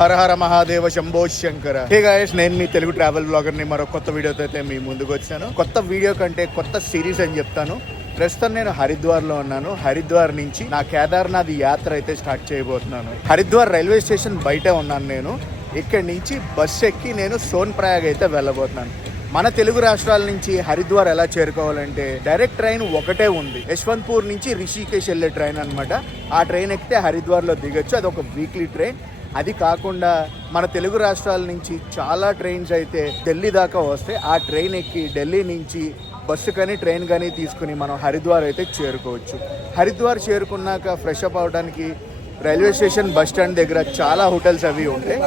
హర హర Mahadeva Shambho Shankara. Hey guys, నేను మీ Telugu travel blogger ని మరో కొత్త వీడియోతో అయితే మీ ముందుకు వచ్చాను. కొత్త వీడియో కంటే కొత్త సిరీస్ అని చెప్తాను. ప్రస్తుతం నేను హరిద్వార్ లో ఉన్నాను. హరిద్వార్ నుంచి నా కేదార్నాథ్ యాత్ర అయితే స్టార్ట్ చేయబోతున్నాను. హరిద్వార్ రైల్వే స్టేషన్ బయటే ఉన్నాను నేను. ఇక్కడి నుంచి బస్సు ఎక్కి నేను సోన్ ప్రయాగ్ అయితే వెళ్ళబోతున్నాను. మన తెలుగు రాష్ట్రాల నుంచి హరిద్వార్ ఎలా చేరుకోవాలంటే డైరెక్ట్ ట్రైన్ ఒకటే ఉంది. యశ్వంత్పూర్ నుంచి రిషికేశ్ వెళ్ళే ట్రైన్ అనమాట. ఆ ట్రైన్ ఎక్కితే హరిద్వార్ లో దిగొచ్చు. అది ఒక వీక్లీ ట్రైన్. అది కాకుండా మన తెలుగు రాష్ట్రాల నుంచి చాలా ట్రైన్స్ అయితే ఢిల్లీ దాకా వస్తే ఆ ట్రైన్ ఎక్కి ఢిల్లీ నుంచి బస్సు కానీ ట్రైన్ కానీ తీసుకుని మనం హరిద్వార్ అయితే చేరుకోవచ్చు. హరిద్వార్ చేరుకున్నాక ఫ్రెష్ అప్ అవడానికి రైల్వే స్టేషన్ బస్ స్టాండ్ దగ్గర చాలా హోటల్స్ అవి ఉంటాయి.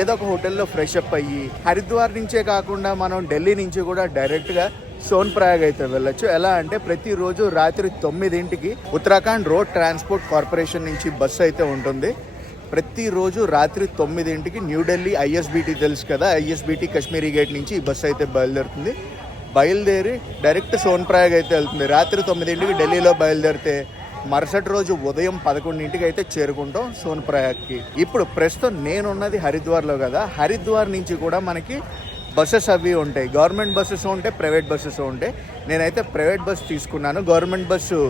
ఏదో ఒక హోటల్లో ఫ్రెష్ అప్ అయ్యి హరిద్వార్ నుంచే కాకుండా మనం ఢిల్లీ నుంచి కూడా డైరెక్ట్గా సోన్ ప్రయాగ్ అయితే వెళ్ళొచ్చు. ఎలా అంటే ప్రతిరోజు రాత్రి 9ంటికి ఉత్తరాఖండ్ రోడ్ ట్రాన్స్పోర్ట్ కార్పొరేషన్ నుంచి బస్సు అయితే ఉంటుంది. ప్రతిరోజు రాత్రి 9ంటికి న్యూఢిల్లీ ఐఎస్బిటి తెలుసు కదా, ఐఎస్బిటి కాశ్మీరీ గేట్ నుంచి ఈ బస్సు అయితే బయలుదేరుతుంది. బయలుదేరి డైరెక్ట్ సోన్ ప్రయాగ్ అయితే వెళ్తుంది. రాత్రి 9ంటికి ఢిల్లీలో బయలుదేరితే మరుసటి రోజు ఉదయం 11ంటికి అయితే చేరుకుంటాం సోన్ ప్రయాగ్కి. ఇప్పుడు ప్రస్తుతం నేనున్నది హరిద్వార్లో కదా. హరిద్వార్ నుంచి కూడా మనకి బస్సెస్ అవి ఉంటాయి. గవర్నమెంట్ బస్సెస్ ఉంటాయి, ప్రైవేట్ బస్సెస్ ఉంటాయి. నేనైతే ప్రైవేట్ బస్సు తీసుకున్నాను. గవర్నమెంట్ బస్సు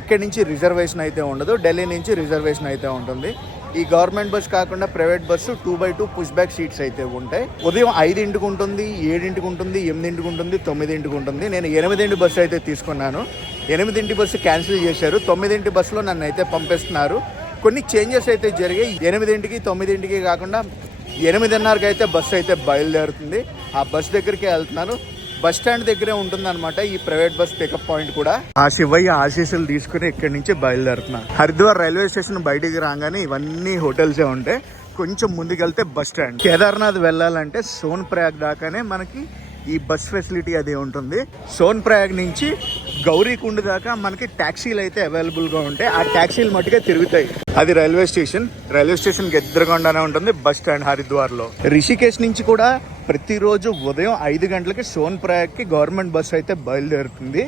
ఇక్కడి నుంచి రిజర్వేషన్ అయితే ఉండదు, ఢిల్లీ నుంచి రిజర్వేషన్ అయితే ఉంటుంది. ఈ గవర్నమెంట్ బస్ కాకుండా private bus 2x2 push back seats అయితే ఉంటాయి. ఉదయం 5ంటికి ఉంటుంది, 7ంటికి ఉంటుంది, 8ంటికి ఉంటుంది, 9ంటికి ఉంటుంది. నేను 8ంటి బస్సు అయితే తీసుకున్నాను. 8ంటి బస్సు క్యాన్సిల్ చేశారు. 9ంటి బస్సులో నన్ను అయితే పంపిస్తున్నారు. కొన్ని చేంజెస్ అయితే జరిగాయి. 8ంటికి 9ంటికి కాకుండా 8:30కి అయితే బస్సు అయితే బయలుదేరుతుంది. ఆ బస్ దగ్గరికి వెళ్తున్నాను. బస్ స్టాండ్ దగ్గరే ఉంటుంది అనమాట ఈ ప్రైవేట్ బస్ పికప్ పాయింట్ కూడా. ఆ శివయ్య ఆశీస్సులు తీసుకుని ఇక్కడి నుంచి బయలుదేరుతున్నా. హరిద్వార్ రైల్వే స్టేషన్ బయటికి రాగానే ఇవన్నీ హోటల్సే ఉంటాయి. కొంచెం ముందుకెళ్తే బస్ స్టాండ్. కేదార్నాథ్ వెళ్ళాలంటే సోన్ ప్రయాగ్ దాకానే మనకి ఈ బస్ ఫెసిలిటీ అది ఉంటుంది. సోన్ ప్రయాగ్ నుంచి గౌరీకుండ్ దాకా మనకి ట్యాక్సీలు అయితే అవైలబుల్ గా ఉంటాయి. ఆ ట్యాక్సీలు మట్టుకే తిరుగుతాయి. అది రైల్వే స్టేషన్. రైల్వే స్టేషన్ కి ఎదురుగుండానే ఉంటుంది బస్ స్టాండ్ హరిద్వార్ లో. రిషికేశ్ నుంచి కూడా ప్రతిరోజు ఉదయం 5 గంటలకి సోన్ ప్రయాగ్ కి గవర్నమెంట్ బస్ అయితే బయలుదేరుతుంది.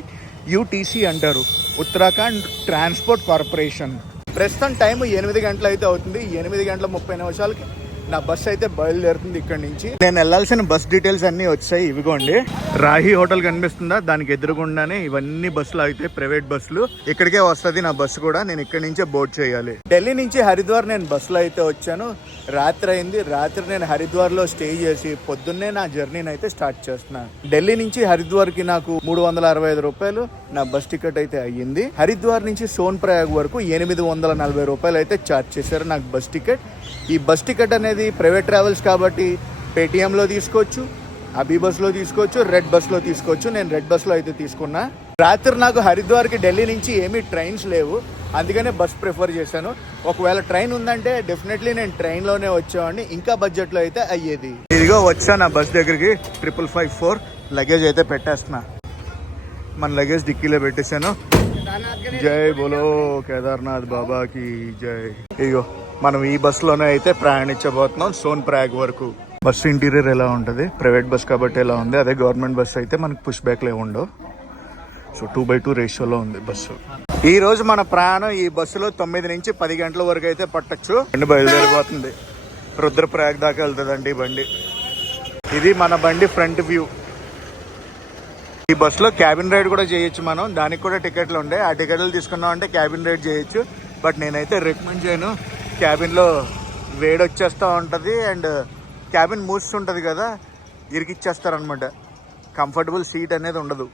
యూటీసీ అంటారు, ఉత్తరాఖండ్ ట్రాన్స్పోర్ట్ కార్పొరేషన్. ప్రస్తుతం టైం 8 గంటలు అయితే అవుతుంది. 8:30 నా బస్ అయితే బయలుదేరుతుంది ఇక్కడ నుంచి. నేను వెళ్ళాల్సిన బస్ డీటెయిల్స్ అన్ని వచ్చాయి, ఇవిగోండి. రాహి హోటల్ కనిపిస్తుందా, దానికి ఎదురుగుండానే ఇవన్నీ బస్సులు అయితే ప్రైవేట్ బస్సులు. ఇక్కడికే వస్తుంది నా బస్సు కూడా. నేను ఇక్కడ నుంచే బోర్డ్ చేయాలి. ఢిల్లీ నుంచి హరిద్వార్ నేను బస్సులో అయితే వచ్చాను. రాత్రి అయింది. రాత్రి నేను హరిద్వార్ లో స్టే చేసి పొద్దున్నే నా జర్నీని అయితే స్టార్ట్ చేస్తున్నాను. ఢిల్లీ నుంచి హరిద్వార్ కి నాకు 365 రూపాయలు నా బస్ టికెట్ అయితే అయ్యింది. హరిద్వార్ నుంచి సోన్ ప్రయాగ్ వరకు 840 రూపాయలు అయితే ఛార్జ్ చేశారు నాకు బస్ టికెట్. ఈ బస్ టికెట్ అనేది ప్రైవేట్ ట్రావెల్స్ కాబట్టి పేటిఎంలో తీసుకోవచ్చు, అబీ బస్లో తీసుకోవచ్చు, రెడ్ బస్లో తీసుకోవచ్చు. నేను రెడ్ బస్లో అయితే తీసుకున్నా. రాత్రి నాకు హరిద్వార్కి ఢిల్లీ నుంచి ఏమీ ట్రైన్స్ లేవు, అందుకనే బస్ ప్రిఫర్ చేశాను. ఒకవేళ ట్రైన్ ఉందంటే డెఫినెట్లీ నేను ట్రైన్లోనే వచ్చేవాడిని, ఇంకా బడ్జెట్లో అయితే అయ్యేది. ఇదిగో వచ్చా నా బస్ దగ్గరికి. 5554 లగేజ్ అయితే పెట్టేస్తున్నా. మన లగేజ్ డిక్కీలో పెట్టేశాను. జై బోలో కేదార్నాథ్ బాబాకి జై. ఇదిగో మనం ఈ బస్సులోనే అయితే ప్రయాణించబోతున్నాం సోన్ ప్రయాగ్ వరకు. బస్సు ఇంటీరియర్ ఎలా ఉంటుంది, ప్రైవేట్ బస్ కాబట్టి ఎలా ఉంది. అదే గవర్నమెంట్ బస్సు అయితే మనకు పుష్ బ్యాక్లే ఉండవు. సో 2x2 రేషియోలో ఉంది బస్సు. ఈ రోజు మన ప్రయాణం ఈ బస్సులో 9 నుంచి 10 గంటల వరకు అయితే పట్టచ్చు. బండి బయలుదేరిపోతుంది. రుద్రప్రయాగ్ దాకా వెళ్తుందండి ఈ బండి. ఇది మన బండి ఫ్రంట్ వ్యూ. ఈ బస్సులో క్యాబిన్ రైడ్ కూడా చేయొచ్చు మనం. దానికి కూడా టికెట్లు ఉంటాయి. ఆ టికెట్లు తీసుకున్నాం అంటే క్యాబిన్ రైడ్ చేయొచ్చు. బట్ నేనైతే రికమెండ్ చేయను. క్యాబిన్లో వేడి వచ్చేస్తూ ఉంటుంది అండ్ క్యాబిన్ మూస్తుంటుంది కదా, ఇరికిచ్చేస్తారనమాట. కంఫర్టబుల్ సీట్ అనేది ఉండదు.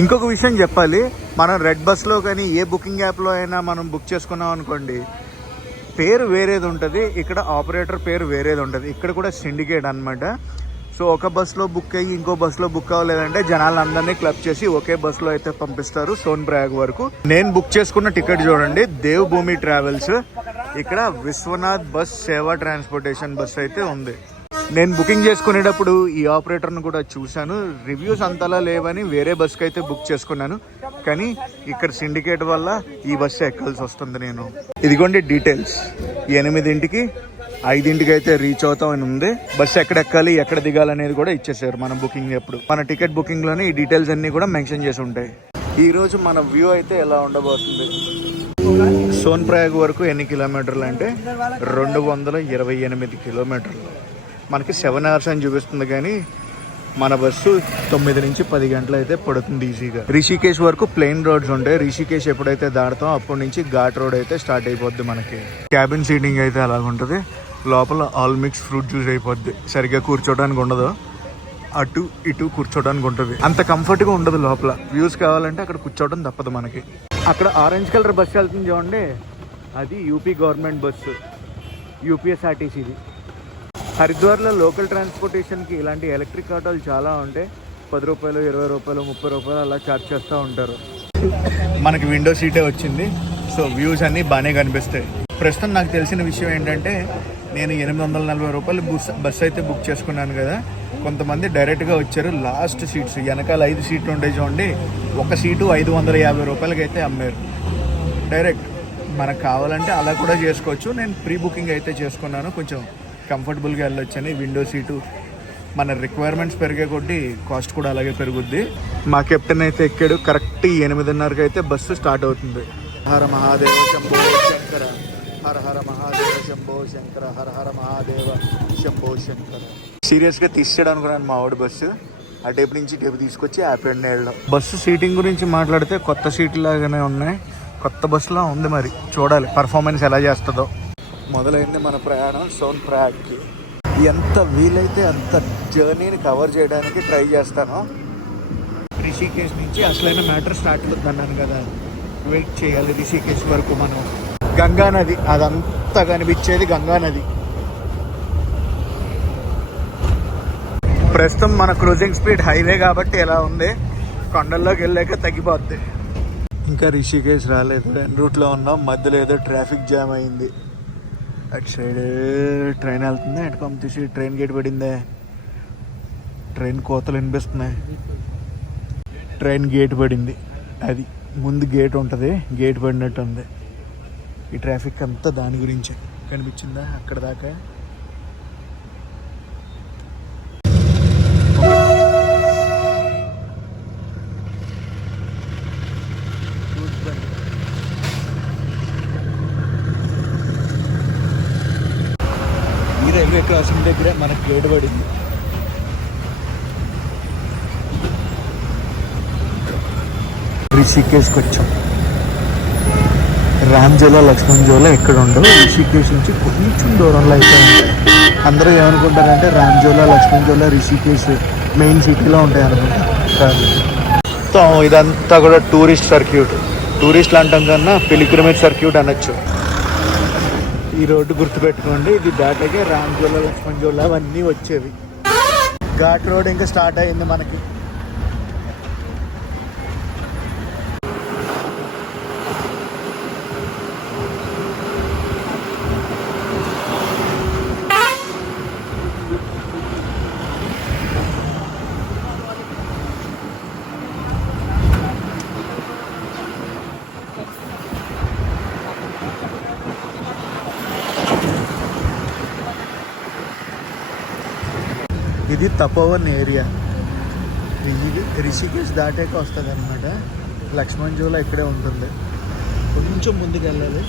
ఇంకొక విషయం చెప్పాలి, మనం రెడ్ బస్లో కానీ ఏ బుకింగ్ యాప్లో అయినా మనం బుక్ చేసుకున్నాం అనుకోండి, పేరు వేరేది ఉంటుంది, ఇక్కడ ఆపరేటర్ పేరు వేరేది ఉంటుంది. ఇక్కడ కూడా సిండికేట్ అనమాట. సో ఒక బస్సులో బుక్ అయ్యి ఇంకో బస్సులో బుక్ అవ్వలేదంటే జనాలందరినీ క్లబ్ చేసి ఒకే బస్సులో అయితే పంపిస్తారు సోన్ ప్రయాగ్ వరకు. నేను బుక్ చేసుకున్న టికెట్ చూడండి, దేవ్ భూమి ట్రావెల్స్. ఇక్కడ విశ్వనాథ్ బస్ సేవా ట్రాన్స్పోర్టేషన్ బస్ అయితే ఉంది. నేను బుకింగ్ చేసుకునేటప్పుడు ఈ ఆపరేటర్ను కూడా చూశాను. రివ్యూస్ అంతలా లేవని వేరే బస్కి అయితే బుక్ చేసుకున్నాను. కానీ ఇక్కడ సిండికేట్ వల్ల ఈ బస్సు ఎక్కాల్సి వస్తుంది నేను. ఇదిగోండి డీటెయిల్స్. 8ంటికి 5ంటికి అయితే రీచ్ అవుతామని ఉంది. బస్సు ఎక్కడ ఎక్కాలి, ఎక్కడ దిగాలనేది కూడా ఇచ్చేసారు మనం బుకింగ్ ఎప్పుడు. మన టికెట్ బుకింగ్ లోనే ఈ డీటెయిల్స్ అన్ని కూడా మెన్షన్ చేసి ఉంటాయి. ఈ రోజు మన వ్యూ అయితే ఎలా ఉండబోతుంది. సోన్ ప్రయాగ్ వరకు ఎన్ని కిలోమీటర్లు అంటే 228 కిలోమీటర్లు. మనకి 7 hours అని చూపిస్తుంది, కానీ మన బస్సు 9 నుంచి 10 గంటలు అయితే పడుతుంది ఈజీగా. రిషికేష్ వరకు ప్లెయిన్ రోడ్స్ ఉంటాయి. రిషికేష్ ఎప్పుడైతే దాటుతాం అప్పటి నుంచి ఘాట్ రోడ్ అయితే స్టార్ట్ అయిపోద్ది. మనకి క్యాబిన్ సీటింగ్ అయితే అలాగుంటుంది. లోపల ఆల్ మిక్స్ ఫ్రూట్ జ్యూస్ అయిపోద్ది. సరిగ్గా కూర్చోడానికి ఉండదు, అటు ఇటు కూర్చోడానికి ఉంటుంది. అంత కంఫర్ట్గా ఉండదు లోపల. వ్యూస్ కావాలంటే అక్కడ కూర్చోవడం తప్పదు మనకి. అక్కడ ఆరెంజ్ కలర్ బస్సు వెళ్తుంది చూడండి, అది యూపీ గవర్నమెంట్ బస్సు, యూపీఎస్ఆర్టీసీది. హరిద్వార్లో లోకల్ ట్రాన్స్పోర్టేషన్కి ఇలాంటి ఎలక్ట్రిక్ ఆటోలు చాలా ఉంటాయి. 10 రూపాయలు, 20 రూపాయలు, 30 రూపాయలు అలా ఛార్జ్ చేస్తూ ఉంటారు. మనకి విండో సీటే వచ్చింది, సో వ్యూస్ అన్నీ బాగానే కనిపిస్తాయి. ప్రస్తుతం నాకు తెలిసిన విషయం ఏంటంటే, నేను 840 రూపాయలు బస్సు అయితే బుక్ చేసుకున్నాను కదా. కొంతమంది డైరెక్ట్గా వచ్చారు. లాస్ట్ సీట్స్ వెనకాల 5 సీట్లు ఉండే చూడండి, ఒక సీటు 550 రూపాయలకి అయితే అమ్మారు డైరెక్ట్. మనకు కావాలంటే అలా కూడా చేసుకోవచ్చు. నేను ప్రీ బుకింగ్ అయితే చేసుకున్నాను, కొంచెం కంఫర్టబుల్గా వెళ్ళొచ్చని. విండో సీటు మన రిక్వైర్మెంట్స్ పెరిగే కొద్దీ కాస్ట్ కూడా అలాగే పెరుగుద్ది. మా కెప్టెన్ అయితే ఎక్కాడు. కరెక్ట్ 8:30కి అయితే బస్సు స్టార్ట్ అవుతుంది. హర మహాదేవ శంభో శంకర, హర హర మహాదేవ శంభో శంకర, హర హర మహాదేవ శంభో శంకర. సీరియస్గా తీసేయడం అనుకున్నాను మా ఆవిడ బస్సు. ఆ టేపు నుంచి టేపు తీసుకొచ్చి హ్యాపీగా వెళ్ళడం. బస్సు సీటింగ్ గురించి మాట్లాడితే కొత్త సీట్లు లాగానే ఉన్నాయి, కొత్త బస్సులా ఉంది. మరి చూడాలి పర్ఫార్మెన్స్ ఎలా చేస్తుందో. మొదలైంది మన ప్రయాణం సోన్ ప్రయాగ్కి. ఎంత వీలైతే అంత జర్నీని కవర్ చేయడానికి ట్రై చేస్తాను. రిషికేష్ నుంచి అసలైన మ్యాటర్ స్టార్ట్ అవుతుంది అన్నాను కదా, వెయిట్ చేయాలి రిషికేష్ వరకు. మనం గంగా నది, అదంతా కనిపించేది గంగా నది. ప్రస్తుతం మన క్రూజింగ్ స్పీడ్ హైవే కాబట్టి ఎలా ఉంది, కొండల్లోకి వెళ్ళాక తగ్గిపోద్ది. ఇంకా రిషికేష్ రాలేదు, ఎన్ రూట్లో ఉన్నాం. మధ్యలో ఏదో ట్రాఫిక్ జామ్ అయింది. అటు సైడ్ ట్రైన్ వెళ్తుంది, అటు పంపించేసి ట్రైన్ గేట్ పడిందే. ట్రైన్ కోతలు వినిపిస్తున్నాయి. ట్రైన్ గేట్ పడింది, అది ముందు గేట్ ఉంటుంది, గేట్ పడినట్టు ఉంది. ఈ ట్రాఫిక్ అంతా దాని గురించే. కనిపించిందా అక్కడ దాకా? ఈ రైల్వే క్రాసింగ్ దగ్గర మనకు గేట్ పడింది. రిషికేష్కి వచ్చాం. రామ్జోలా, లక్ష్మణ్ జోలా ఎక్కడ ఉండవు, రిషికేష్ నుంచి కొంచెం దూరంలో అయితే ఉంటాయి. అందరూ ఏమనుకుంటారంటే రామ్జోలా, లక్ష్మణ్ జోలా, రిషికేష్ మెయిన్ సిటీలో ఉంటాయి అనుకుంటారు. సో ఇదంతా కూడా టూరిస్ట్ సర్క్యూట్. టూరిస్ట్లు అంటాం కన్నా పిలిగ్రిమేజ్ సర్క్యూట్ అనొచ్చు. ఈ రోడ్డు గుర్తుపెట్టుకోండి, ఇది దాటాకే రామ్జోలా, లక్ష్మణ్ జోలా అవన్నీ వచ్చేవి. ఘాట్ రోడ్ ఇంకా స్టార్ట్ అయింది మనకి. ఇది తపోవన్ ఏరియా. రిషికేష్ దాటాక వస్తుంది అనమాట. లక్ష్మణ్ జోలా ఇక్కడే ఉంటుంది. కొంచెం ముందుకు వెళ్ళాలి.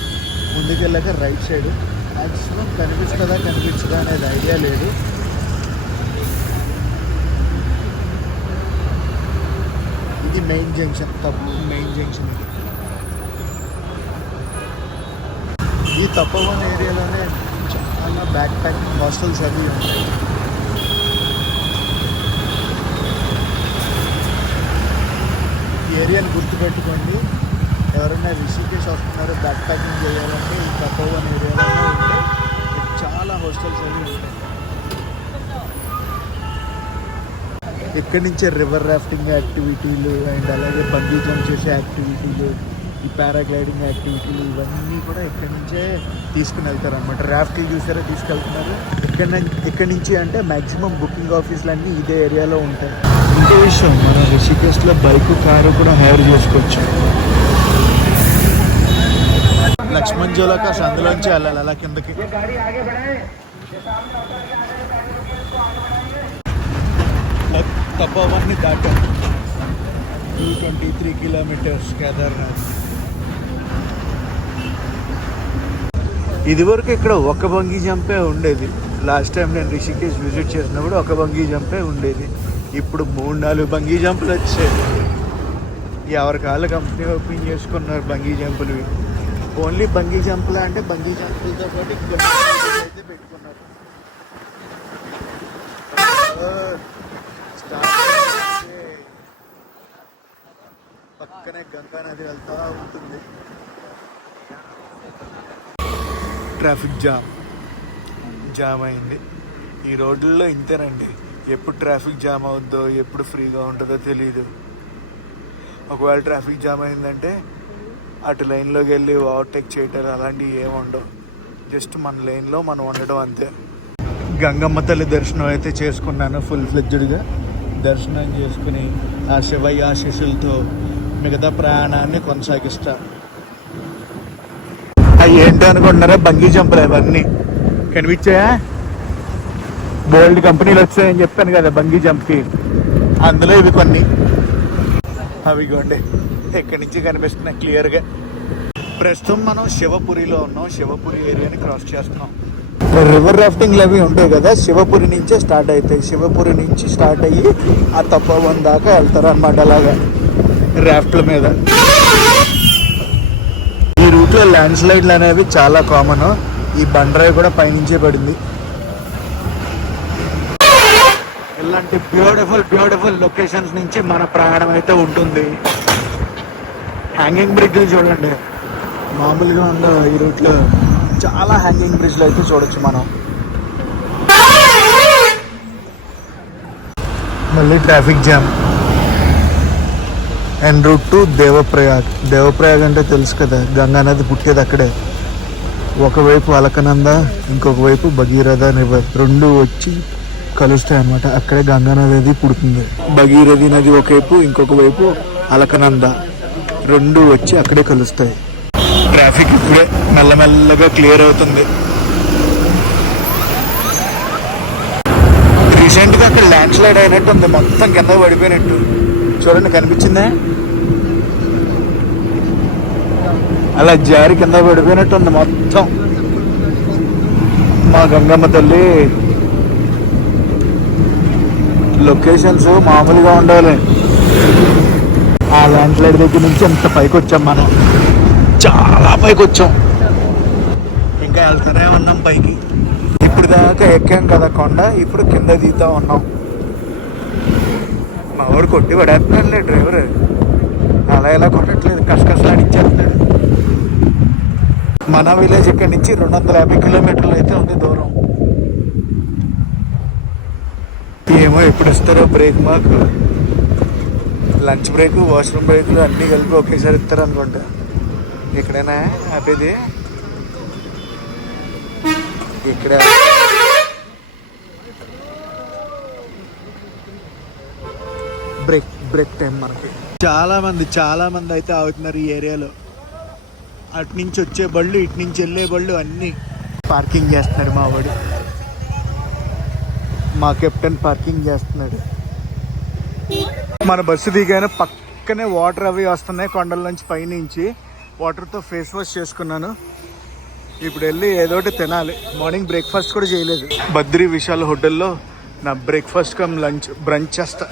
ముందుకు వెళ్ళాక రైట్ సైడ్ మ్యాక్సిమం కనిపించదా అనేది ఐడియా లేదు. ఇది మెయిన్ జంక్షన్, మెయిన్ జంక్షన్. ఈ తపోవన్ ఏరియాలోనే చాలా బ్యాక్ ప్యాకింగ్ హాస్టల్స్ అవి ఉంటాయి. ఏరియాని గుర్తుపెట్టుకోండి. ఎవరైనా రిషికేష్ వస్తున్నారో బ్యాక్ ప్యాకింగ్ చేయాలంటే ఈ తపోవన్ ఏరియాలోనే ఉంటాయి. చాలా హాస్టల్స్ అవి ఉంటాయి. ఇక్కడి నుంచే రివర్ రాఫ్టింగ్ యాక్టివిటీలు అండ్ అలాగే బంగీ జంప్ చేసే యాక్టివిటీలు, ఈ పారాగ్లైడింగ్ యాక్టివిటీలు ఇవన్నీ కూడా ఇక్కడి నుంచే తీసుకుని వెళ్తారు అనమాట. రాఫ్టింగ్ చూసారా తీసుకెళ్తున్నారు. ఇక్కడి నుంచి అంటే మ్యాక్సిమం బుకింగ్ ఆఫీసులు అన్నీ ఇదే ఏరియాలో ఉంటాయి. ఇంకో విషయం, మన రిషికేష్లో బైక్, కారు కూడా హైర్ చేసుకోవచ్చు. లక్ష్మణ్ జోలా కాస్త అందులోంచి వెళ్ళాలి అలా కిందకి. తపోవన్ని దాటాం. 223 కిలోమీటర్స్ కేదార్నాథ్. ఇదివరకు ఇక్కడ ఒక బంగీ జంపే ఉండేది. లాస్ట్ టైం నేను రిషికేష్ విజిట్ చేసినప్పుడు ఒక బంగీ జంపే ఉండేది. ఇప్పుడు 3-4 బంగీ జంపులు వచ్చాయి. ఎవరి కాళ్ళు కంపెనీ ఓపెన్ చేసుకున్నారు బంగీ జంపులు. ఓన్లీ బంగీ జంపులు అంటే బంగీ జంపులతో పాటు అయితే పెట్టుకున్నారు. పక్కనే గంగా నది వెళ్తా ఉంటుంది. ట్రాఫిక్ జామ్ అయింది. ఈ రోడ్లలో ఇంతేనండి, ఎప్పుడు ట్రాఫిక్ జామ్ అవుద్దో ఎప్పుడు ఫ్రీగా ఉంటుందో తెలియదు. ఒకవేళ ట్రాఫిక్ జామ్ అయిందంటే అటు లైన్లోకి వెళ్ళి ఓవర్టేక్ చేయటం అలాంటివి ఏమి ఉండవు. జస్ట్ మన లైన్లో మనం ఉండడం అంతే. గంగమ్మ తల్లి దర్శనం అయితే చేసుకున్నాను. ఫుల్ ఫ్లెడ్జ్డ్గా దర్శనం చేసుకుని ఆ శివయ్య ఆశీస్సులతో మిగతా ప్రయాణాన్ని కొనసాగిస్తా. అవి ఏంటో అనుకుంటున్నారా, బంగీ జంపులు అవన్నీ కనిపించాయా? బోల్డ్ కంపెనీలు వచ్చాయని చెప్పాను కదా బంగీ జంప్కి, అందులో ఇవి కొన్ని. అవి ఇవ్వండి ఇక్కడి నుంచి కనిపిస్తున్నాయి క్లియర్గా. ప్రస్తుతం మనం శివపురిలో ఉన్నాం. శివపురి ఏరియాని క్రాస్ చేస్తున్నాం. రివర్ రాఫ్టింగ్లు అవి ఉంటాయి కదా, శివపురి నుంచే స్టార్ట్ అవుతాయి. శివపురి నుంచి స్టార్ట్ అయ్యి ఆ తపోవన్ దాకా వెళ్తారు అన్నమాట. అలాగా రాఫ్ట్ల మీద. ఈ రూట్లో ల్యాండ్ స్లైడ్లు అనేవి చాలా కామన్. ఈ బండరాయి కూడా పైనుంచే పడింది. ఇలాంటి బ్యూటిఫుల్ లొకేషన్స్ నుంచి మన ప్రయాణం అయితే ఉంటుంది. హ్యాంగింగ్ బ్రిడ్జ్లు చూడండి, మామూలుగా ఉండవు ఈ రూట్లో. చాలా హ్యాంగింగ్ బ్రిడ్జ్లు అయితే చూడొచ్చు మనం. మళ్ళీ traffic jam. And route to Devprayag అంటే తెలుసు కదా, గంగా నది పుట్టేది అక్కడే. ఒకవైపు అలకనంద, ఇంకొక వైపు భగీరథ రివర్, రెండు వచ్చి కలుస్తాయి అన్నమాట. అక్కడే గంగా నది పుడుతుంది. భగీరథి నది ఒకవైపు, ఇంకొక వైపు అలకనంద, రెండు వచ్చి అక్కడే కలుస్తాయి. ట్రాఫిక్ ఇప్పుడే మెల్లమెల్లగా క్లియర్ అవుతుంది. రీసెంట్గా అక్కడ ల్యాండ్ స్లైడ్ అయినట్టు ఉంది, మొత్తం కింద పడిపోయినట్టు. చూడండి, కనిపించిందా? అలా జారి కింద పడిపోయినట్టు ఉంది మొత్తం. మా గంగమ్మ తల్లి లొకేషన్స్ మామూలుగా ఉండాలి. ఆ ల్యాండ్ స్లైడ్ దగ్గర నుంచి ఎంత పైకి వచ్చాం మనం, చాలా పైకి వచ్చాం. ఇంకా వెళ్తానే ఉన్నాం పైకి. ఇప్పుడు దాకా ఎక్కాం కదా కొండ, ఇప్పుడు కింద దిగుతా ఉన్నాం. మా వాడు కొట్టి పడేస్తున్నాడులే డ్రైవర్. అలా ఎలా కొట్టట్లేదు, కష్టకష్టలాడిచ్చేస్తున్నాడు. మన విలేజ్ ఇక్కడి నుంచి 250 కిలోమీటర్లు అయితే ఉంది దూరం. ఏమో ఎప్పుడు ఇస్తారో బ్రేక్. మాకు లంచ్ బ్రేక్, వాష్రూమ్ బ్రేక్లు అన్నీ కలిపి ఒకేసారి ఇస్తారు అనుకుంటా. ఇక్కడేనా ఆపేది? ఇక్కడ బ్రేక్ టైం మనకి. చాలా మంది అయితే ఆగుతున్నారు ఈ ఏరియాలో. అటు నుంచి వచ్చే బళ్ళు, ఇటు నుంచి వెళ్ళే బళ్ళు అన్నీ పార్కింగ్ చేస్తున్నాడు మా వాడు. మా కెప్టెన్ పార్కింగ్ చేస్తున్నాడు. మన బస్సు దిగాను, పక్కనే వాటర్ అవి వస్తున్నాయి కొండల నుంచి పైనుంచి. వాటర్తో ఫేస్ వాష్ చేసుకున్నాను. ఇప్పుడు వెళ్ళి ఏదోటి తినాలి. మార్నింగ్ బ్రేక్ఫాస్ట్ కూడా చేయలేదు. బద్రీ విశాల్ హోటల్లో నా బ్రేక్ఫాస్ట్ కమ్ లంచ్ బ్రంచ్ చేస్తా.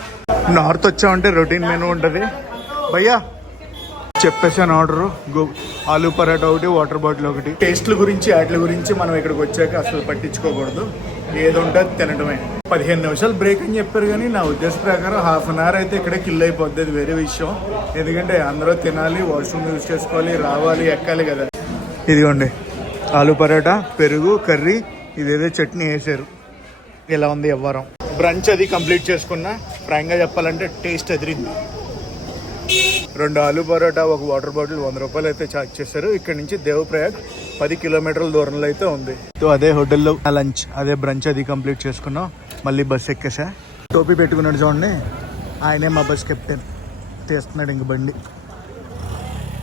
నార్త్ వచ్చామంటే రొటీన్ మెనూ ఉంటుంది. భయ్యా చెప్పేసాను ఆర్డరు. ఆలూ పరాటా ఒకటి, వాటర్ బాటిల్ ఒకటి. టేస్ట్ల గురించి వాటి గురించి మనం ఇక్కడికి వచ్చాక అసలు పట్టించుకోకూడదు. ఏది ఉంటుంది తినడమే. 15 నిమిషాలు బ్రేక్ అని చెప్పారు, కానీ నా ఉద్దేశ ప్రకారం ½ అన్ అవర్ అయితే ఇక్కడే కిల్ అయిపోద్ది. అది వేరే విషయం. ఎందుకంటే అందరూ తినాలి, వాష్రూమ్ యూజ్ చేసుకోవాలి, రావాలి, ఎక్కాలి కదా. ఇదిగోండి ఆలూ పరాటా, పెరుగు, కర్రీ, ఇదేదో చట్నీ వేసారు. ఇలా ఉంది వ్యవహారం. బ్రంచ్ అది కంప్లీట్ చేసుకున్నా. ఫ్రాంక్గా చెప్పాలంటే టేస్ట్ అదిరింది. 2 ఆలూ పరోటా, 1 వాటర్ బాటిల్ 100 రూపాయలు అయితే ఛార్జ్ చేశారు. ఇక్కడ నుంచి దేవప్రయాగ్ 10 కిలోమీటర్ల దూరంలో అయితే ఉంది. సో అదే హోటల్లో లంచ్, అదే బ్రంచ్ అది కంప్లీట్ చేసుకున్నాం. మళ్ళీ బస్ ఎక్కేసా. టోపీ పెట్టుకున్నాడు చూడండి, ఆయనే మా బస్ కెప్టెన్. తీస్తున్నాడు ఇంక బండి.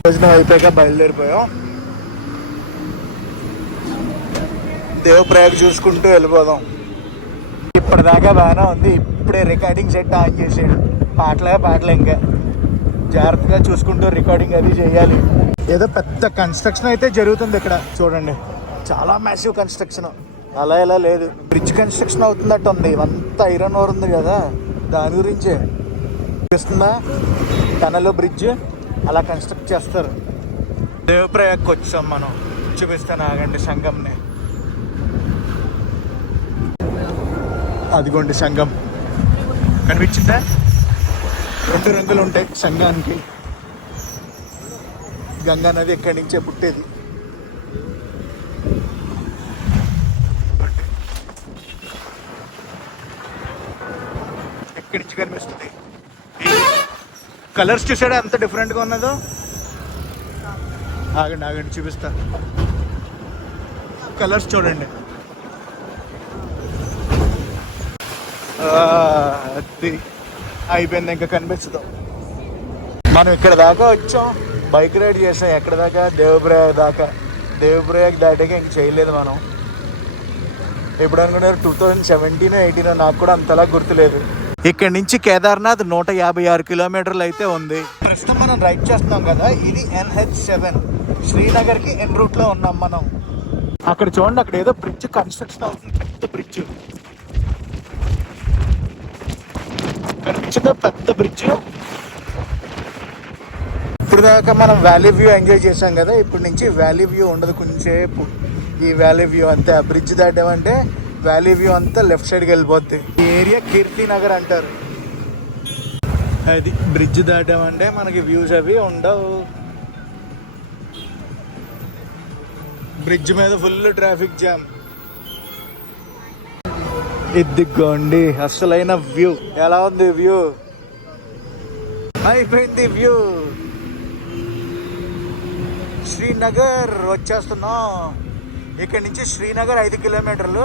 భోజనం అయిపోయాక బయలుదేరిపోయాం. దేవప్రయాగ్ చూసుకుంటూ వెళ్ళిపోదాం. ఇప్పటిదాకా బాగానే ఉంది. ఇప్పుడే రికార్డింగ్ సెట్ ఆన్ చేసాడు. పాటలే ఇంకా జాగ్రత్తగా చూసుకుంటూ రికార్డింగ్ అది చేయాలి. ఏదో పెద్ద కన్స్ట్రక్షన్ అయితే జరుగుతుంది ఇక్కడ చూడండి. చాలా మ్యాసివ్ కన్స్ట్రక్షన్, అలా ఇలా లేదు. బ్రిడ్జ్ కన్స్ట్రక్షన్ అవుతున్నట్టు ఉంది, అంతా ఐరన్ ఓర్ ఉంది కదా, దాని గురించే చూస్తుందా. టనల్ బ్రిడ్జ్ అలా కన్స్ట్రక్ట్ చేస్తారు. దేవప్రయాగ్కి వచ్చాం మనం, చూపిస్తాను ఆగండి సంగంని. అదిగోండి సంగం కనిపించిందా, 2 రంగులు ఉంటాయి సంఘానికి. గంగా నది ఎక్కడి నుంచే పుట్టేది. ఎక్కడి నుంచి కనిపిస్తుంది. కలర్స్ చూసాడా ఎంత డిఫరెంట్గా ఉన్నదో. ఆగండి ఆగండి చూపిస్తా, కలర్స్ చూడండి. అది అయిపోయింది, ఇంకా కనిపించదు. మనం ఇక్కడ దాకా వచ్చాం, బైక్ రైడ్ చేసాం. ఎక్కడ దాకా, దేవప్రయాగ్ దాకా. దేవప్రయాగ్ దాటాక ఇంక చేయలేదు మనం. ఎప్పుడు అనుకున్నారు 2017-18 నాకు కూడా అంతలా గుర్తులేదు. ఇక్కడ నుంచి కేదార్నాథ్ 156 కిలోమీటర్లు అయితే ఉంది. ప్రస్తుతం మనం రైడ్ చేస్తున్నాం కదా, ఇది NH7 శ్రీనగర్కి ఎన్ రూట్లో ఉన్నాం మనం. అక్కడ చూడండి, అక్కడ ఏదో బ్రిడ్జ్ కన్స్ట్రక్షన్ అవుతుంది, పెద్ద బ్రిడ్జ్ కనిపించిందా, పెద్ద బ్రిడ్జ్. ఇప్పుడు దాకా మనం వ్యాలీ వ్యూ ఎంజాయ్ చేసాం కదా, ఇప్పుడు నుంచి వ్యాలీ వ్యూ ఉండదు కొంచెంసేపు. ఈ వ్యాలీ వ్యూ అంతే, ఆ బ్రిడ్జ్ దాటామంటే వ్యాలీ వ్యూ అంతా లెఫ్ట్ సైడ్కి వెళ్ళిపోద్ది. ఈ ఏరియా కీర్తి నగర్ అంటారు. అది బ్రిడ్జ్ దాటామంటే మనకి వ్యూస్ అవి ఉండవు. బ్రిడ్జ్ మీద ఫుల్ ట్రాఫిక్ జామ్. ఇదిగోండి అసలైన వ్యూ. ఎలా ఉంది వ్యూ? అయిపోయింది వ్యూ. శ్రీనగర్ వచ్చేస్తున్నాం. ఇక్కడ నుంచి శ్రీనగర్ 5 కిలోమీటర్లు.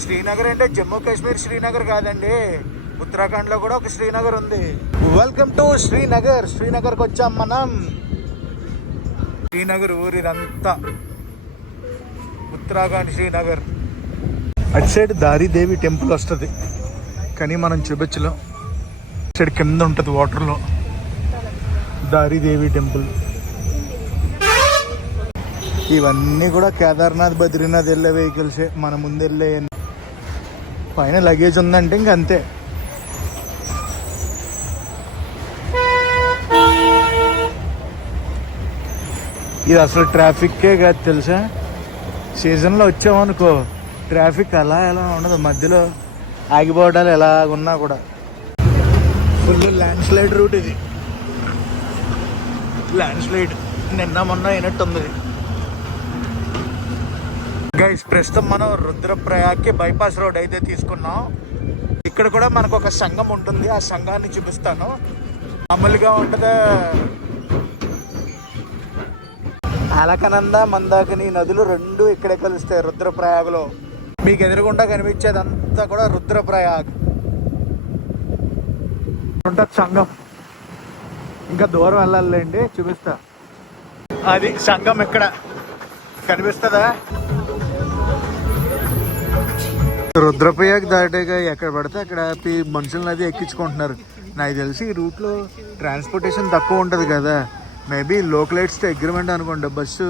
శ్రీనగర్ అంటే జమ్మూ కాశ్మీర్ శ్రీనగర్ కాదండి, ఉత్తరాఖండ్ లో కూడా ఒక శ్రీనగర్ ఉంది. Welcome to Srinagar. శ్రీనగర్కి వచ్చాం మనం. శ్రీనగర్ ఊరిదంతా ఉత్తరాఖండ్ శ్రీనగర్. అటు సైడ్ దారిదేవి టెంపుల్ వస్తుంది, కానీ మనం చూపించలేం. అటు సైడ్ కింద ఉంటుంది వాటర్లో దారిదేవి టెంపుల్. ఇవన్నీ కూడా కేదార్నాథ్ బద్రీనాథ్ వెళ్ళే వెహికల్సే. మన ముందు వెళ్ళే పైన లగేజ్ ఉందంటే ఇంక అంతే. ఇది అసలు ట్రాఫిక్కే కాదు తెలుసా. సీజన్లో వచ్చామనుకో ట్రాఫిక్ అలా ఎలా ఉండదు, మధ్యలో ఆగిపోవడాలు ఎలా ఉన్నా కూడా. ఫుల్ ల్యాండ్ స్లైడ్ రూట్ ఇది. ల్యాండ్ స్లైడ్ నిన్న మొన్న అయినట్టుంది. గైస్ ప్రస్తుతం మనం రుద్రప్రయాగ్కి బైపాస్ రోడ్ అయితే తీసుకున్నాం. ఇక్కడ కూడా మనకు ఒక సంఘం ఉంటుంది, ఆ సంఘాన్ని చూపిస్తాను. మామూలుగా ఉంటుందా, అలకనంద మందాకిని నదులు 2 ఇక్కడే కలుస్తాయి రుద్రప్రయాగ్లో. మీకు ఎదురుగుండా కనిపించేది అంతా కూడా రుద్రప్రయాగ్ ఉంటుంది సంఘం. ఇంకా దూరం వెళ్ళాలండి, చూపిస్తా. అది సంఘం ఇక్కడ కనిపిస్తుందా. రుద్రప్రయాగ్ దాటాక ఎక్కడ పడితే అక్కడ మనుషులను అది ఎక్కించుకుంటున్నారు. నాకు తెలిసి ఈ రూట్లో ట్రాన్స్పోర్టేషన్ తక్కువ ఉంటుంది కదా, మేబీ లోకలైట్స్తో అగ్రిమెంట్ అనుకోండి. బస్సు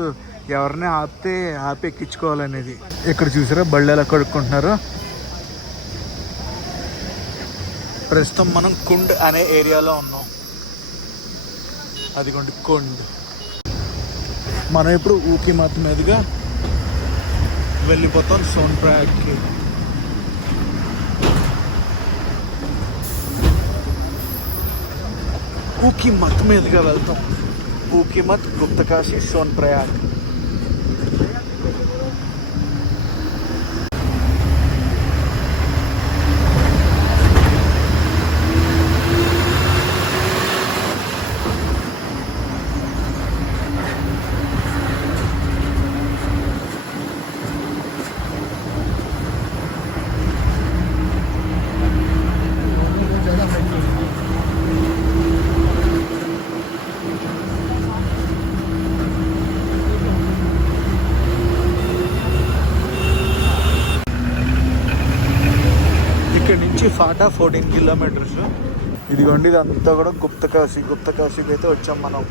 ఎవరిని ఆపి ఎక్కించుకోవాలనేది. ఇక్కడ చూసారా బళ్ళు ఎలా కడుక్కుంటున్నారు. ప్రస్తుతం మనం కుండ్ అనే ఏరియాలో ఉన్నాం. అదిగోండి కుండ్. మనం ఇప్పుడు ఊకిమత్ మీదుగా వెళ్ళిపోతాం సోన్ప్రయాగ్కి. ఊకిమత్ మీదుగా వెళ్తాం. ఊకిమత్, గుప్తకాశీ, సోన్ప్రయాగ్. ఫాటా 14 కిలోమీటర్స్. ఇదిగోండి ఇదంతా కూడా గుప్తకాశీకి అయితే వచ్చాం మనం.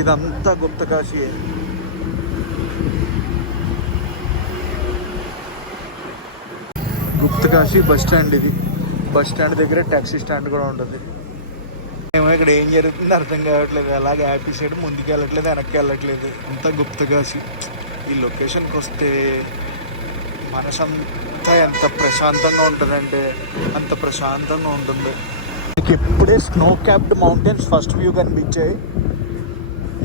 ఇదంతా Guptkashi. Guptkashi bus stand ఇది. బస్ స్టాండ్ దగ్గర ట్యాక్సీ స్టాండ్ కూడా ఉంటుంది. మేము ఇక్కడ ఏం జరుగుతుందో అర్థం కావట్లేదు. అలాగే హ్యాపీ సైడ్ ముందుకు వెళ్ళట్లేదు, వెనక్కి వెళ్ళట్లేదు. అంతా గుప్త కాశీ. ఈ లొకేషన్కి వస్తే మనసంతా ఎంత ప్రశాంతంగా ఉంటుందంటే అంత ప్రశాంతంగా ఉంటుంది. మీకు ఎప్పుడే snow capped mountains first view కనిపించాయి.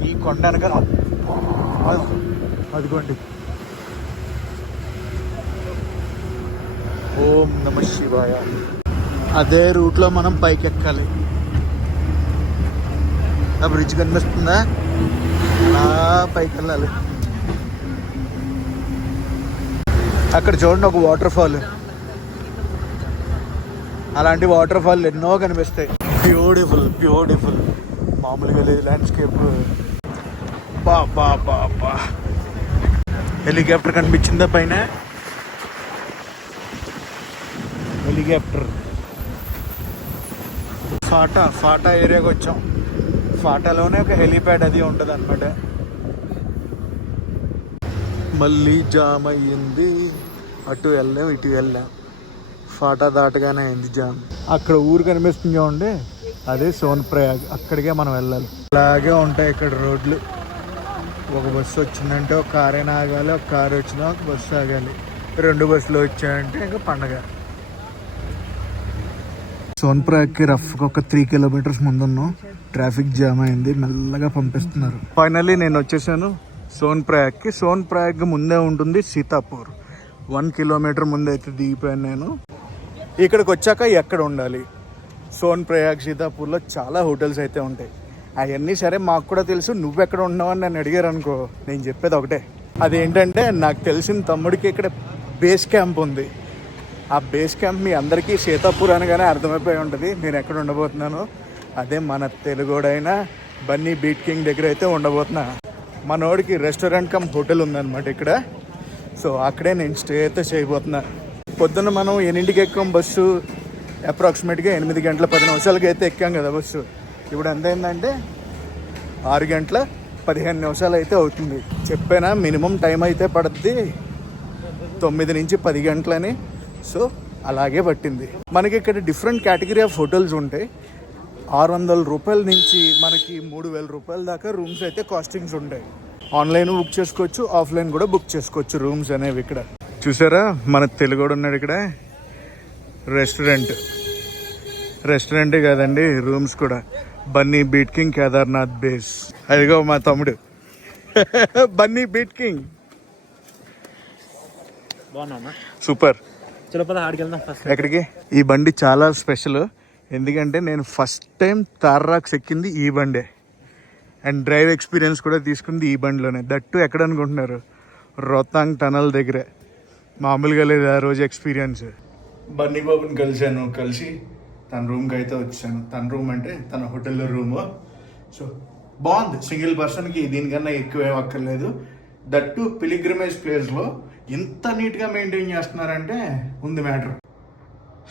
ఈ కొండ వెనక అదిగోండి. ఓం నమ శివాయ. అదే రూట్లో మనం పైకి ఎక్కాలి. ఆ బ్రిడ్జ్ కనిపిస్తుందా? అలా పైకి వెళ్ళాలి. అక్కడ చూడండి ఒక వాటర్ ఫాల్. అలాంటి వాటర్ ఫాల్ ఎన్నో కనిపిస్తాయి. Beautiful beautiful. మామూలుగా లేదు ల్యాండ్స్కేప్. బా బా బా బా. హెలికాప్టర్ కనిపించిందా పైన? హెలికాప్టర్. ఫాటా ఏరియాకి వచ్చాం. ఫాటాలోనే ఒక హెలిప్యాడ్ అది ఉంటుంది అనమాట. మళ్ళీ జామ్ అయ్యింది. అటు వెళ్ళాం ఇటు వెళ్ళాం. ఫాటా దాటగానే అయింది జామ్. అక్కడ ఊరు కనిపిస్తుంది చూడండి, అదే సోన్ ప్రయాగ్. అక్కడికే మనం వెళ్ళాలి. అలాగే ఉంటాయి ఇక్కడ రోడ్లు. ఒక బస్సు వచ్చిందంటే ఒక కారైనా ఆగాలి, ఒక కారు వచ్చినా ఒక బస్సు ఆగాలి. 2 బస్సులు వచ్చాయంటే ఇంకా పండగ. సోన్ ప్రయాగ్కి రఫ్గా ఒక 3 కిలోమీటర్స్ ముందున్నాం. ట్రాఫిక్ జామ్ అయింది, మెల్లగా పంపిస్తున్నారు. ఫైనల్లీ నేను వచ్చేసాను సోన్ ప్రయాగ్కి. సోన్ ప్రయాగ్ ముందే ఉంటుంది సీతాపూర్. 1 కిలోమీటర్ ముందే అయితే దిగిపోయాను నేను. ఇక్కడికి వచ్చాక ఎక్కడ ఉండాలి? సోన్ ప్రయాగ్ సీతాపూర్లో చాలా హోటల్స్ అయితే ఉంటాయి. అవన్నీ సరే మాకు కూడా తెలుసు. నువ్వెక్కడ ఉన్నావు అని నన్ను అడిగారు అనుకో, నేను చెప్పేది ఒకటే. అదేంటంటే నాకు తెలిసిన తమ్ముడికి ఇక్కడ బేస్ క్యాంప్ ఉంది. ఆ బేస్ క్యాంప్ మీ అందరికీ సీతాపూర్ అనగానే అర్థమైపోయి ఉంటుంది నేను ఎక్కడ ఉండబోతున్నాను. అదే మన తెలుగోడైన బన్నీ బీట్ కింగ్ దగ్గర అయితే ఉండబోతున్నా. మనోడికి రెస్టారెంట్ కమ్ హోటల్ ఉందన్నమాట ఇక్కడ. సో అక్కడే నేను స్టే అయితే చేయబోతున్నా. పొద్దున్న మనం 8ంటికి ఎక్కాం బస్సు. అప్రాక్సిమేట్గా 8 గంటల 10 నిమిషాలకి అయితే ఎక్కాం కదా బస్సు. ఇప్పుడు ఎంత అయిందంటే 6 గంటల 15 నిమిషాలు అయితే అవుతుంది. చెప్పానా మినిమం టైం అయితే పడుద్ది 9 నుంచి 10 గంటలని. సో అలాగే పట్టింది. మనకి ఇక్కడ డిఫరెంట్ కేటగిరీ ఆఫ్ హోటల్స్ ఉంటాయి. 600 రూపాయల నుంచి మనకి 3000 రూపాయల దాకా రూమ్స్ అయితే కాస్టింగ్స్ ఉంటాయి. ఆన్లైన్ బుక్ చేసుకోవచ్చు, ఆఫ్లైన్ కూడా బుక్ చేసుకోవచ్చు రూమ్స్ అనేవి. ఇక్కడ చూసారా మన తెలుగుడు ఉన్నాడు ఇక్కడ. రెస్టారెంటే కాదండి, రూమ్స్ కూడా. Bunny beat king Kedarnath base. అదిగో మా తమ్ముడు బన్నీ బీట్ కింగ్. సూపర్. ఎక్కడికి? ఈ బండి చాలా స్పెషల్. ఎందుకంటే నేను ఫస్ట్ టైం తార్ రాక్స్ ఎక్కింది ఈ బండే. అండ్ డ్రైవ్ ఎక్స్పీరియన్స్ కూడా తీసుకుంది ఈ బండిలోనే. దట్టు ఎక్కడ అనుకుంటున్నారు? రోహతాంగ్ టనల్ దగ్గరే. మామూలుగా లేదు ఆ రోజు ఎక్స్పీరియన్స్. బన్నీ బాబుని కలిసి తన రూమ్కి అయితే వచ్చాను. తన రూమ్ అంటే తన హోటల్లో రూము. సో బాగుంది. సింగిల్ పర్సన్కి దీనికన్నా ఎక్కువ ఏం అక్కర్లేదు. దట్టు పిలిగ్రిమేజ్ ప్లేస్లో ఇంత నీట్గా మెయింటైన్ చేస్తున్నారంటే ఉంది మ్యాటర్.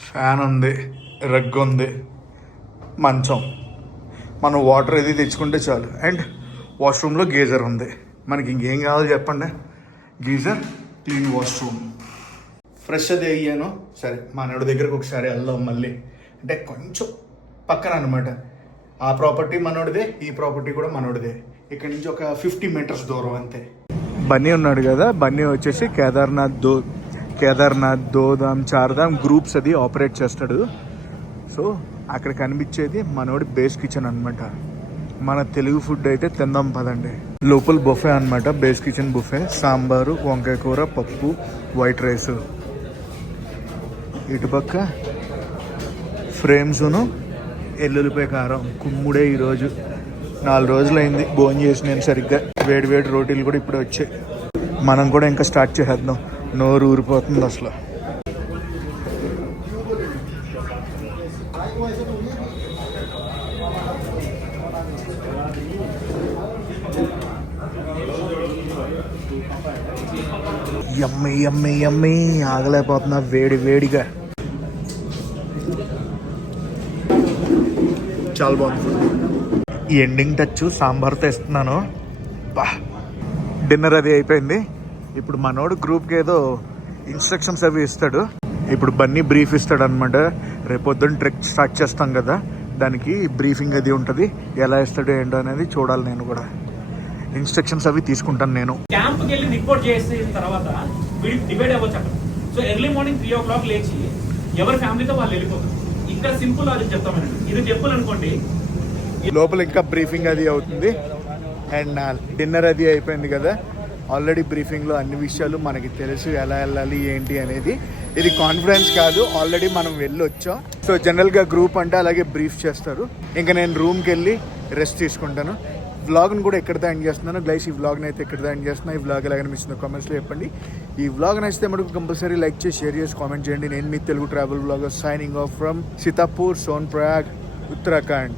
ఫ్యాన్ ఉంది, రగ్ ఉంది, మంచం, మనం వాటర్ ఏది తెచ్చుకుంటే చాలు. అండ్ వాష్రూమ్లో గీజర్ ఉంది. మనకి ఇంకేం కావాలో చెప్పండి. Geyser, clean washroom. ఫ్రెష్ అది అయ్యాను. సరే మనోడి దగ్గరకు ఒకసారి వెళ్దాం మళ్ళీ. అంటే కొంచెం పక్కన అనమాట. ఆ ప్రాపర్టీ మనోడిదే, ఈ ప్రాపర్టీ కూడా మనోడిదే. ఇక్కడ నుంచి ఒక 50 మీటర్స్ దూరం అంతే. బన్నీ ఉన్నాడు కదా, బన్నీ వచ్చేసి కేదార్నాథ్ దోధామ్ చార్ధామ్ గ్రూప్స్ అది ఆపరేట్ చేస్తాడు. సో అక్కడ కనిపించేది మనోడి బేస్ కిచెన్ అనమాట. మన తెలుగు ఫుడ్ అయితే తిందాం పదండి. లోపల బుఫే అనమాట, బేస్ కిచెన్ బుఫే. సాంబారు, వంకాయ కూర, పప్పు, వైట్ రైస్. ఇటుపక్క ఫ్రేమ్స్ను ఎల్లుల్లిపాయ కారం. కుమ్ముడే ఈరోజు 4 రోజులైంది భోజనం చేసి నేను సరిగ్గా. వేడి రోటీలు కూడా ఇప్పుడే వచ్చాయి. మనం కూడా ఇంకా స్టార్ట్ చేసేద్దాం. నోరు ఊరిపోతుంది అసలు. యమ్మీ ఆగలేకపోతున్నా వేడిగా. చాలా బాగుంది. ఈ ఎండింగ్ టచ్ సాంబార్తో ఇస్తున్నాను. బా, డిన్నర్ అది అయిపోయింది. ఇప్పుడు మనోడు గ్రూప్కి ఏదో ఇన్స్ట్రక్షన్స్ అవి ఇస్తాడు. ఇప్పుడు బన్నీ బ్రీఫ్ ఇస్తాడు అనమాట. రేపొద్దున ట్రెక్ స్టార్ట్ చేస్తాం కదా, దానికి బ్రీఫింగ్ అది ఉంటుంది. ఎలా ఇస్తాడో ఏంటో అనేది చూడాలి. నేను కూడా ఇన్స్ట్రక్షన్స్ అవి తీసుకుంటాను. నేను క్యాంప్కి వెళ్ళి రిపోర్ట్ చేసిన తర్వాత డివైడ్ అవ్వచ్చు అక్కడ. సో ఎర్లీ మార్నింగ్ 3 o'clock లేచి ఎవరి ఫ్యామిలీతో వాళ్ళు వెళ్ళిపోతారు. ఇక్కడ సింపుల్ అది చెప్తామండి. ఇది చెప్పాలనుకోండి, లోపల ఇంకా బ్రీఫింగ్ అది అవుతుంది. అండ్ డిన్నర్ అది అయిపోయింది కదా. ఆల్రెడీ బ్రీఫింగ్లో అన్ని విషయాలు మనకి తెలుసు, ఎలా వెళ్ళాలి ఏంటి అనేది. ఇది కాన్ఫిడెన్స్ కాదు, ఆల్రెడీ మనం వెళ్ళొచ్చాం. సో జనరల్గా గ్రూప్ అంటే అలాగే బ్రీఫ్ చేస్తారు. ఇంకా నేను రూమ్కి వెళ్ళి రెస్ట్ తీసుకుంటాను. వ్లాగ్ని కూడా ఎక్కడితో ఎండ్ చేస్తున్నాను. గైస్, ఈ వ్లాగ్ని అయితే ఎక్కడితో ఎండ్ చేస్తున్నా. ఈ వ్లాగ్ ఎలా అనిపిస్తుందో కామెంట్స్లో చెప్పండి. ఈ వ్లాగ్ నచ్చితే మనకు కంపల్సరీ లైక్ చేసి, షేర్ చేసి, కామెంట్ చేయండి. నేను మీ Telugu travel vlogger signing off from Sitapur, Sonprayag, Uttarakhand.